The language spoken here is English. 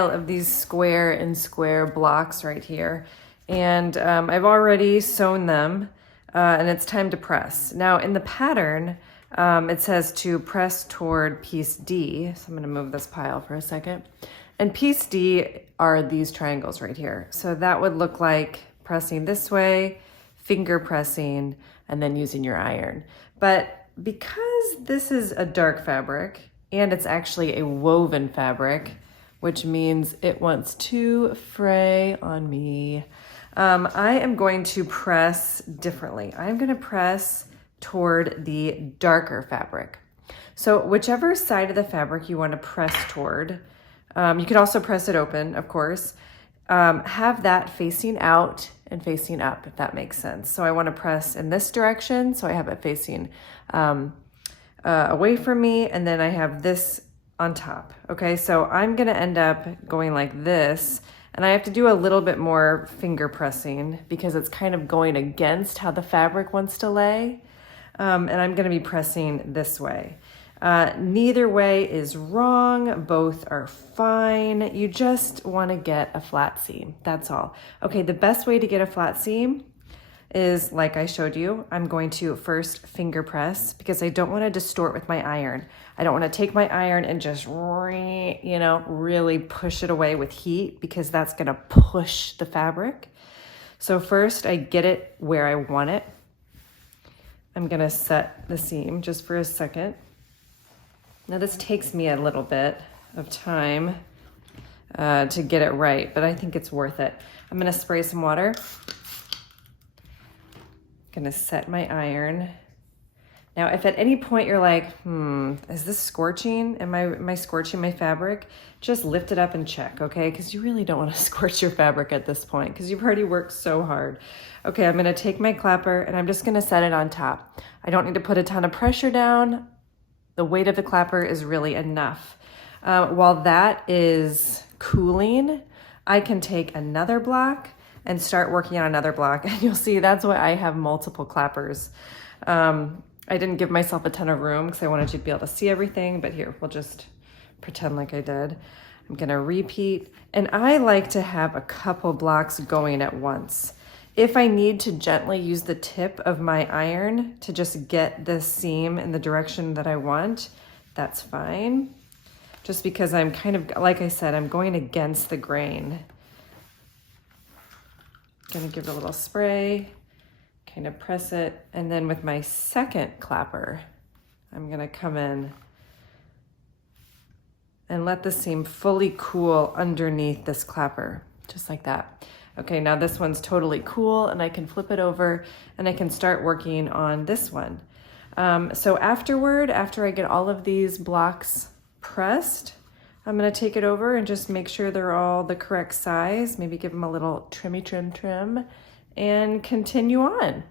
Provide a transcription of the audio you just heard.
pile of these square and square blocks right here. And I've already sewn them and it's time to press. Now in the pattern, it says to press toward piece D. So I'm gonna move this pile for a second. And piece D are these triangles right here. So that would look like pressing this way, finger pressing, and then using your iron. But because this is a dark fabric and it's actually a woven fabric, which means it wants to fray on me, I am going to press differently. I'm gonna press toward the darker fabric. So whichever side of the fabric you wanna press toward, you can also press it open, of course, have that facing out and facing up, if that makes sense. So I wanna press in this direction, so I have it facing away from me, and then I have this on top, okay? So I'm gonna end up going like this, and I have to do a little bit more finger pressing because it's kind of going against how the fabric wants to lay. And I'm gonna be pressing this way. Neither way is wrong, both are fine. You just wanna get a flat seam, that's all. Okay, the best way to get a flat seam is, like I showed you, I'm going to first finger press because I don't wanna distort with my iron. I don't wanna take my iron and just, really push it away with heat because that's gonna push the fabric. So first I get it where I want it. I'm gonna set the seam just for a second. Now this takes me a little bit of time to get it right, but I think it's worth it. I'm gonna spray some water. Gonna set my iron. Now, if at any point you're like, is this scorching? Am I scorching my fabric? Just lift it up and check, okay? Because you really don't want to scorch your fabric at this point because you've already worked so hard. Okay, I'm gonna take my clapper and I'm just gonna set it on top. I don't need to put a ton of pressure down. The weight of the clapper is really enough. While that is cooling, I can take another block and start working on another block. And you'll see that's why I have multiple clappers. I didn't give myself a ton of room because I wanted you to be able to see everything, but here, we'll just pretend like I did. I'm gonna repeat, and I like to have a couple blocks going at once. If I need to gently use the tip of my iron to just get the seam in the direction that I want, that's fine. Just because I'm kind of, like I said, I'm going against the grain. Gonna give it a little spray, kind of press it, and then with my second clapper, I'm gonna come in and let the seam fully cool underneath this clapper, just like that. Okay, now this one's totally cool and I can flip it over and I can start working on this one. So after I get all of these blocks pressed, I'm gonna take it over and just make sure they're all the correct size, maybe give them a little trim, and continue on.